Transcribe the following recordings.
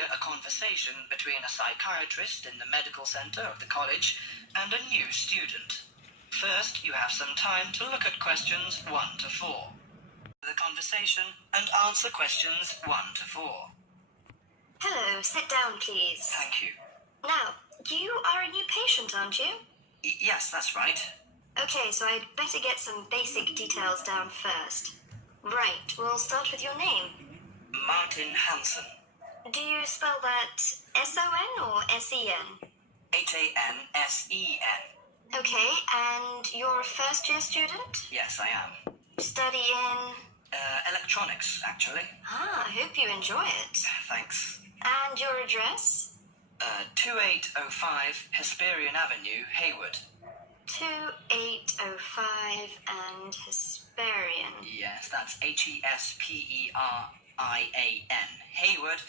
hear a conversation between a psychiatrist in the medical center of the college and a new student. First, you have some time to look at questions 1 to 4. The conversation and answer questions 1 to 4. Hello, sit down, please. Thank you. Now, you are a new patient, aren't you? Yes, that's right. Okay, so I'd better get some basic details down first. Right, we'll start with your name. Martin Hansen. Do you spell that S-O-N or S-E-N? Hansen. Okay, and you're a first-year student? Yes, I am. Studying? Electronics, actually. Ah, I hope you enjoy it. Thanks. And your address? 2805 Hesperian Avenue, Hayward. 2805 and Hesperian. Yes, that's Hesperian. Hayward, Hayward.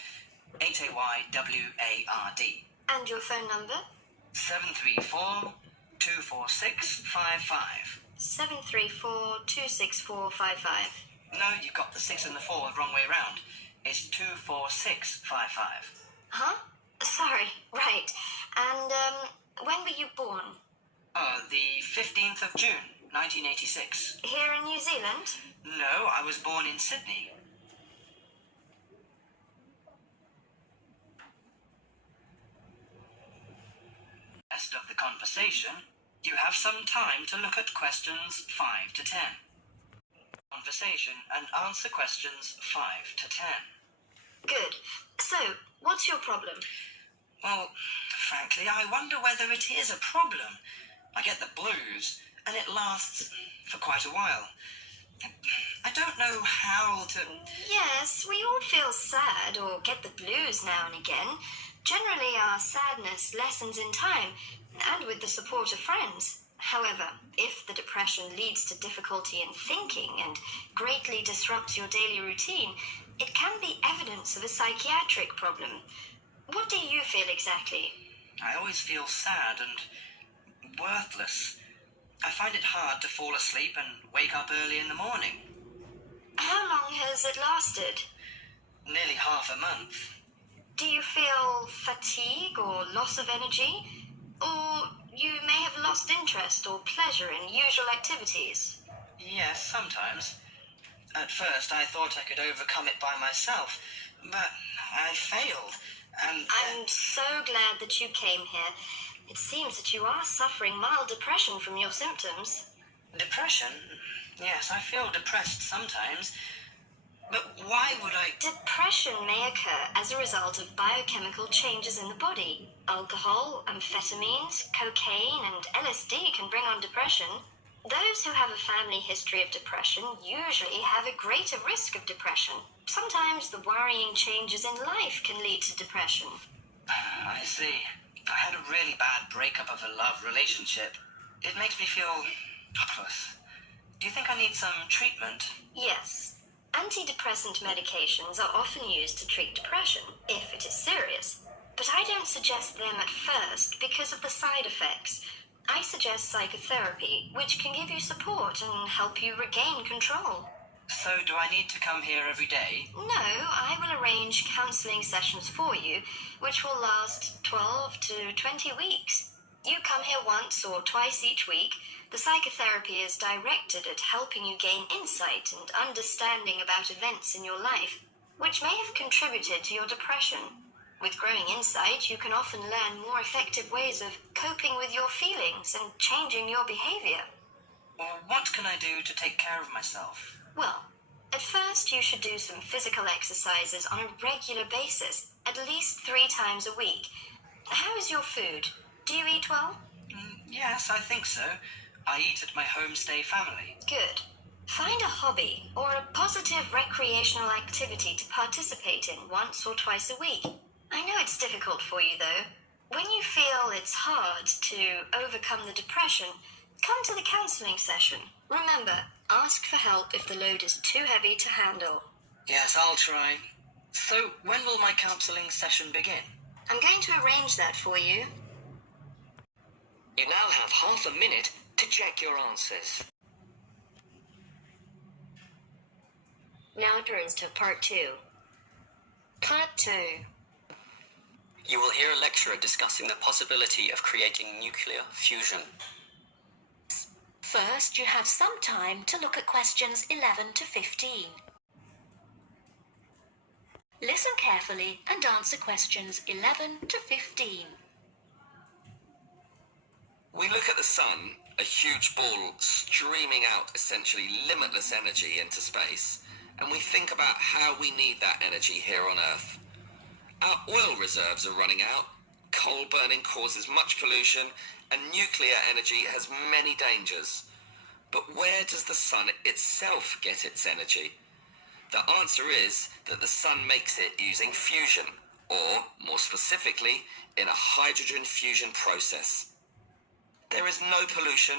And your phone number? 734-246-55. 734-26455. No, you got the 6 and the 4 the wrong way round. It's 24655. Huh? Sorry, right. And, when were you born? The 15th of June, 1986. Here in New Zealand? No, I was born in Sydney. Rest of the conversation, you have some time to look at questions 5 to 10. Conversation and answer questions 5 to 10. Good. So, what's your problem? Well, frankly, I wonder whether it is a problem. I get the blues, and it lasts for quite a while. I don't know how to... Yes, we all feel sad or get the blues now and again. Generally, our sadness lessens in time, and with the support of friends. However, if the depression leads to difficulty in thinking and greatly disrupts your daily routine, it can be evidence of a psychiatric problem. What do you feel exactly? I always feel sad and worthless. I find it hard to fall asleep and wake up early in the morning. How long has it lasted? Nearly half a month. Do you feel fatigue or loss of energy? Or you may have lost interest or pleasure in usual activities? Yes, sometimes. At first I thought I could overcome it by myself, but I failed, and... I'm so glad that you came here. It seems that you are suffering mild depression from your symptoms. Depression? Yes, I feel depressed sometimes. But why would I... Depression may occur as a result of biochemical changes in the body. Alcohol, amphetamines, cocaine, and LSD can bring on depression. Those who have a family history of depression usually have a greater risk of depression. Sometimes the worrying changes in life can lead to depression. I see. I had a really bad breakup of a love relationship. It makes me feel hopeless. Do you think I need some treatment? Yes. Antidepressant medications are often used to treat depression, if it is serious. But I don't suggest them at first because of the side effects. I suggest psychotherapy, which can give you support and help you regain control. So do I need to come here every day? No, I will arrange counseling sessions for you, which will last 12 to 20 weeks. You come here once or twice each week. The psychotherapy is directed at helping you gain insight and understanding about events in your life, which may have contributed to your depression. With growing insight, you can often learn more effective ways of coping with your feelings and changing your behavior. Well, what can I do to take care of myself? Well, at first you should do some physical exercises on a regular basis, at least 3 times a week. How is your food? Do you eat well? Yes, I think so. I eat at my homestay family. Good. Find a hobby or a positive recreational activity to participate in once or twice a week. I know it's difficult for you, though. When you feel it's hard to overcome the depression, come to the counseling session. Remember, ask for help if the load is too heavy to handle. Yes, I'll try. So, when will my counseling session begin? I'm going to arrange that for you. You now have half a minute to check your answers. Now turns to part 2. Part 2. You will hear a lecturer discussing the possibility of creating nuclear fusion. First, you have some time to look at questions 11 to 15. Listen carefully and answer questions 11 to 15. We look at the sun, a huge ball streaming out essentially limitless energy into space, and we think about how we need that energy here on Earth. Our oil reserves are running out, coal burning causes much pollution, and nuclear energy has many dangers. But where does the sun itself get its energy? The answer is that the sun makes it using fusion, or, more specifically, in a hydrogen fusion process. There is no pollution,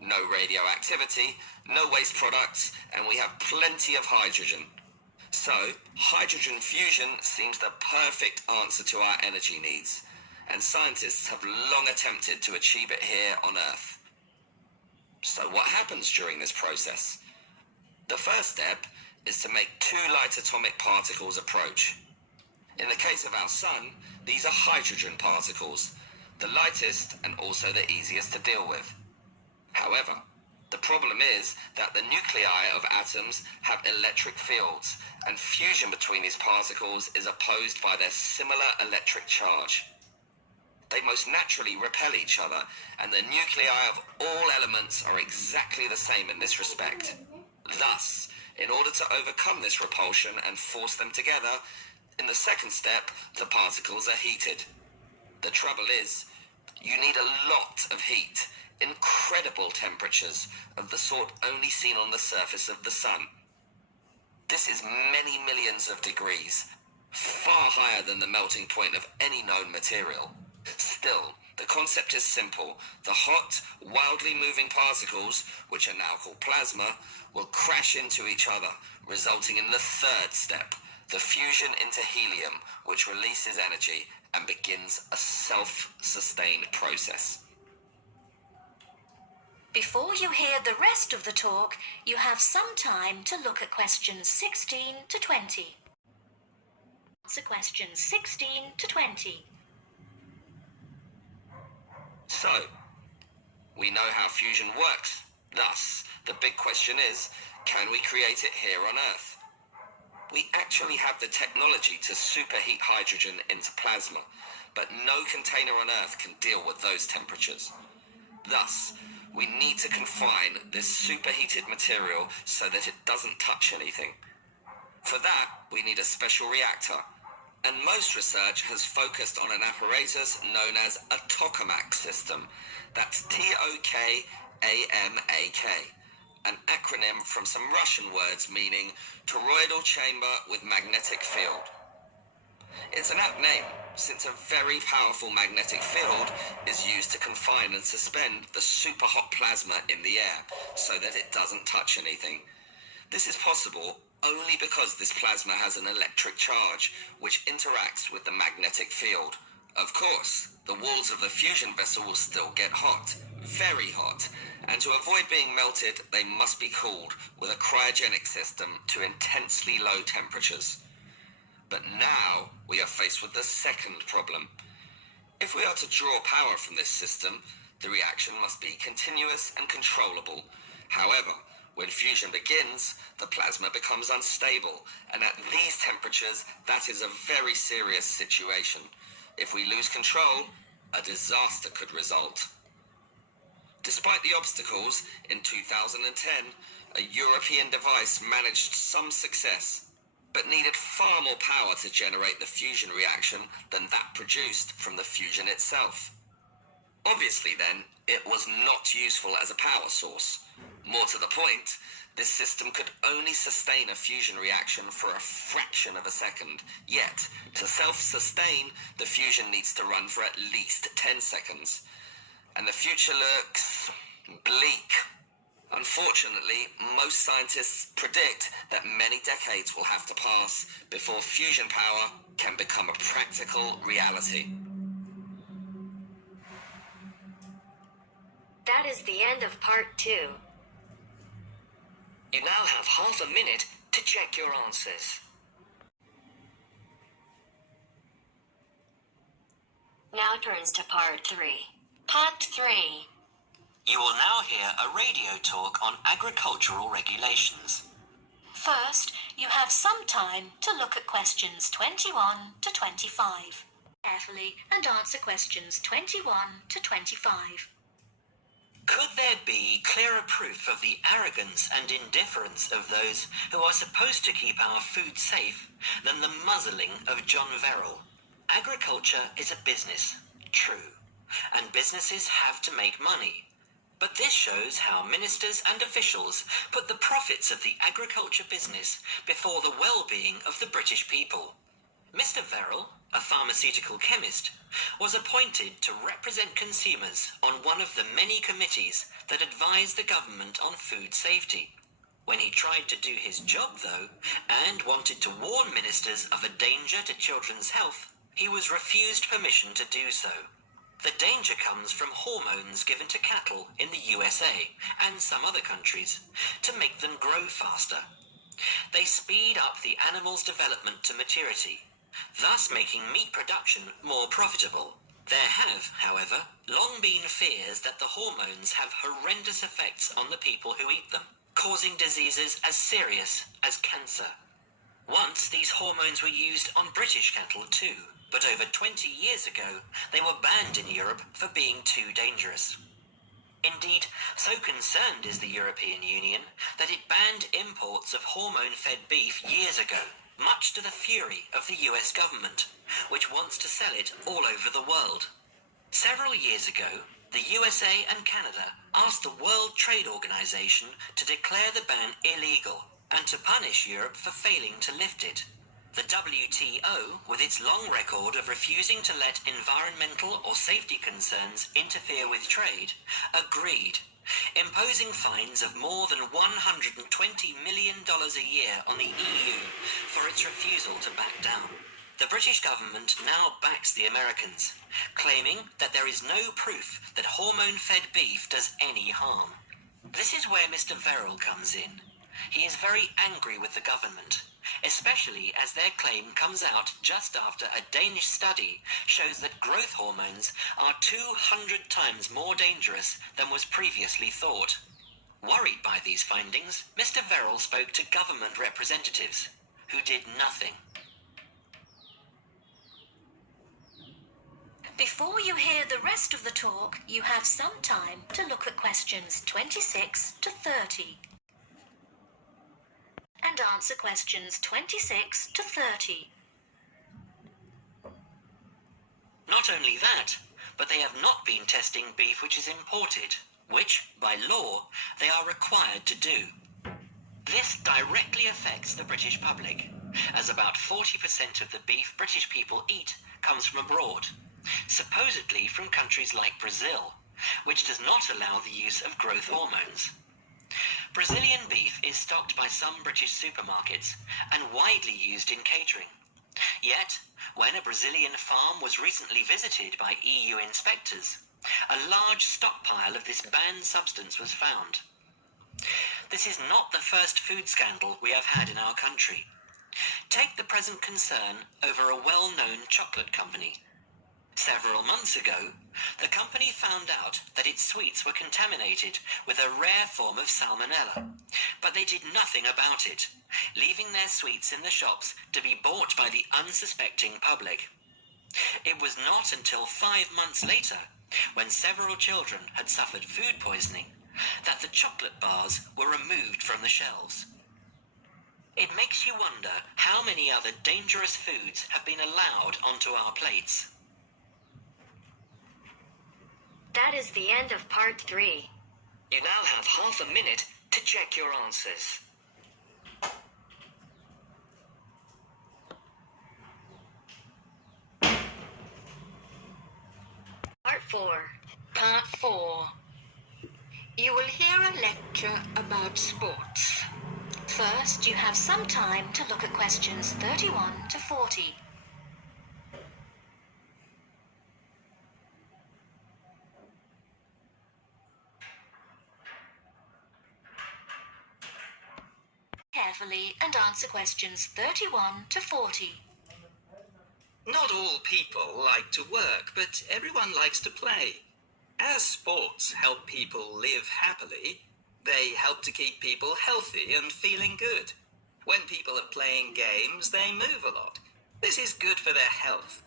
no radioactivity, no waste products, and we have plenty of hydrogen. So, hydrogen fusion seems the perfect answer to our energy needs, and scientists have long attempted to achieve it here on Earth. So what happens during this process? The first step is to make two light atomic particles approach. In the case of our sun, these are hydrogen particles, the lightest and also the easiest to deal with. However, the problem is that the nuclei of atoms have electric fields, and fusion between these particles is opposed by their similar electric charge. They most naturally repel each other, and the nuclei of all elements are exactly the same in this respect. Thus, in order to overcome this repulsion and force them together, in the second step, the particles are heated. The trouble is, you need a lot of heat, incredible temperatures of the sort only seen on the surface of the sun. This is many millions of degrees, far higher than the melting point of any known material. Still, the concept is simple. The hot, wildly moving particles, which are now called plasma, will crash into each other, resulting in the third step, the fusion into helium, which releases energy and begins a self-sustained process. Before you hear the rest of the talk, you have some time to look at questions 16 to 20. Answer questions 16 to 20. So, we know how fusion works. Thus, the big question is, can we create it here on Earth? We actually have the technology to superheat hydrogen into plasma, but no container on Earth can deal with those temperatures. Thus, we need to confine this superheated material so that it doesn't touch anything. For that, we need a special reactor, and most research has focused on an apparatus known as a tokamak system. That's Tokamak, an acronym from some Russian words meaning toroidal chamber with magnetic field. It's an apt name, since a very powerful magnetic field is used to confine and suspend the super hot plasma in the air so that it doesn't touch anything. This is possible only because this plasma has an electric charge which interacts with the magnetic field. Of course, the walls of the fusion vessel will still get hot, very hot, and to avoid being melted, they must be cooled with a cryogenic system to intensely low temperatures. But now we are faced with the second problem. If we are to draw power from this system, the reaction must be continuous and controllable. However, when fusion begins, the plasma becomes unstable, and at these temperatures, that is a very serious situation. If we lose control, a disaster could result. Despite the obstacles, in 2010, a European device managed some success, but needed far more power to generate the fusion reaction than that produced from the fusion itself. Obviously then, it was not useful as a power source. More to the point, this system could only sustain a fusion reaction for a fraction of a second. Yet, to self-sustain, the fusion needs to run for at least 10 seconds. And the future looks bleak. Unfortunately, most scientists predict that many decades will have to pass before fusion power can become a practical reality. That is the end of part 2. You now have half a minute to check your answers. now turns to part 3. Part 3. You will now hear a radio talk on agricultural regulations. First, you have some time to look at questions 21 to 25. Carefully and answer questions 21 to 25. Could there be clearer proof of the arrogance and indifference of those who are supposed to keep our food safe than the muzzling of John Verrill? Agriculture is a business, true, and businesses have to make money. But this shows how ministers and officials put the profits of the agriculture business before the well-being of the British people. Mr. Verrill, a pharmaceutical chemist, was appointed to represent consumers on one of the many committees that advise the government on food safety. When he tried to do his job, though, and wanted to warn ministers of a danger to children's health, he was refused permission to do so. The danger comes from hormones given to cattle in the USA and some other countries to make them grow faster. They speed up the animal's development to maturity, thus making meat production more profitable. There have, however, long been fears that the hormones have horrendous effects on the people who eat them, causing diseases as serious as cancer. Once these hormones were used on British cattle too, but over 20 years ago they were banned in Europe for being too dangerous. Indeed, so concerned is the European Union that it banned imports of hormone-fed beef years ago, much to the fury of the US government, which wants to sell it all over the world. Several years ago, the USA and Canada asked the World Trade Organization to declare the ban illegal and to punish Europe for failing to lift it. The WTO, with its long record of refusing to let environmental or safety concerns interfere with trade, agreed, imposing fines of more than $120 million a year on the EU for its refusal to back down. The British government now backs the Americans, claiming that there is no proof that hormone-fed beef does any harm. This is where Mr. Verrill comes in. He is very angry with the government, especially as their claim comes out just after a Danish study shows that growth hormones are 200 times more dangerous than was previously thought. Worried by these findings, Mr. Verrill spoke to government representatives, who did nothing. Before you hear the rest of the talk, you have some time to look at questions 26 to 30. And answer questions 26 to 30. Not only that, but they have not been testing beef which is imported, which, by law, they are required to do. This directly affects the British public, as about 40% of the beef British people eat comes from abroad, supposedly from countries like Brazil, which does not allow the use of growth hormones. Brazilian beef is stocked by some British supermarkets and widely used in catering. Yet, when a Brazilian farm was recently visited by EU inspectors, a large stockpile of this banned substance was found. This is not the first food scandal we have had in our country. Take the present concern over a well-known chocolate company. Several months ago, the company found out that its sweets were contaminated with a rare form of salmonella, but they did nothing about it, leaving their sweets in the shops to be bought by the unsuspecting public. It was not until 5 months later, when several children had suffered food poisoning, that the chocolate bars were removed from the shelves. It makes you wonder how many other dangerous foods have been allowed onto our plates. That is the end of part 3. You now have half a minute to check your answers. Part 4. Part 4. You will hear a lecture about sports. First, you have some time to look at questions 31 to 40. Carefully and answer questions 31 to 40. Not all people like to work, but everyone likes to play. As sports help people live happily, they help to keep people healthy and feeling good. When people are playing games, they move a lot. This is good for their health.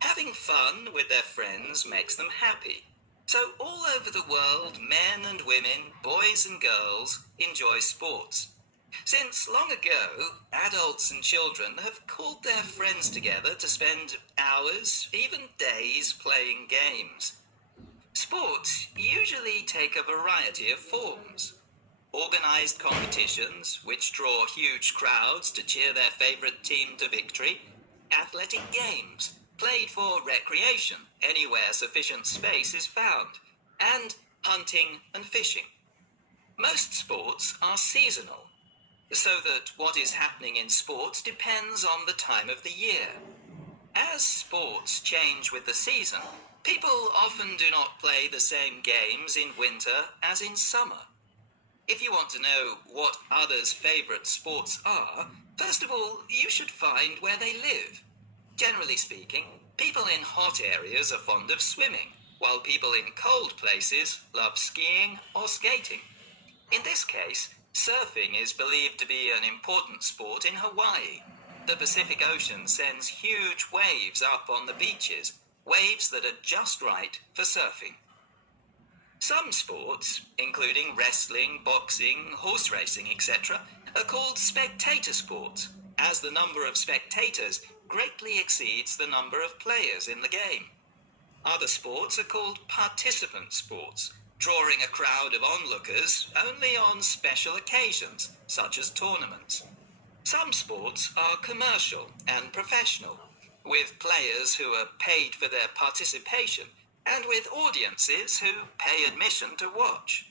Having fun with their friends makes them happy. So all over the world, men and women, boys and girls enjoy sports. Since long ago, adults and children have called their friends together to spend hours, even days, playing games. Sports usually take a variety of forms. Organized competitions, which draw huge crowds to cheer their favorite team to victory. Athletic games, played for recreation, anywhere sufficient space is found. And hunting and fishing. Most sports are seasonal, so that what is happening in sports depends on the time of the year. As sports change with the season, people often do not play the same games in winter as in summer. If you want to know what others' favorite sports are, first of all, you should find where they live. Generally speaking, people in hot areas are fond of swimming, while people in cold places love skiing or skating. In this case, surfing is believed to be an important sport in Hawaii. The Pacific Ocean sends huge waves up on the beaches, waves that are just right for surfing. Some sports, including wrestling, boxing, horse racing, etc., are called spectator sports, as the number of spectators greatly exceeds the number of players in the game. Other sports are called participant sports, drawing a crowd of onlookers only on special occasions, such as tournaments. Some sports are commercial and professional, with players who are paid for their participation and with audiences who pay admission to watch.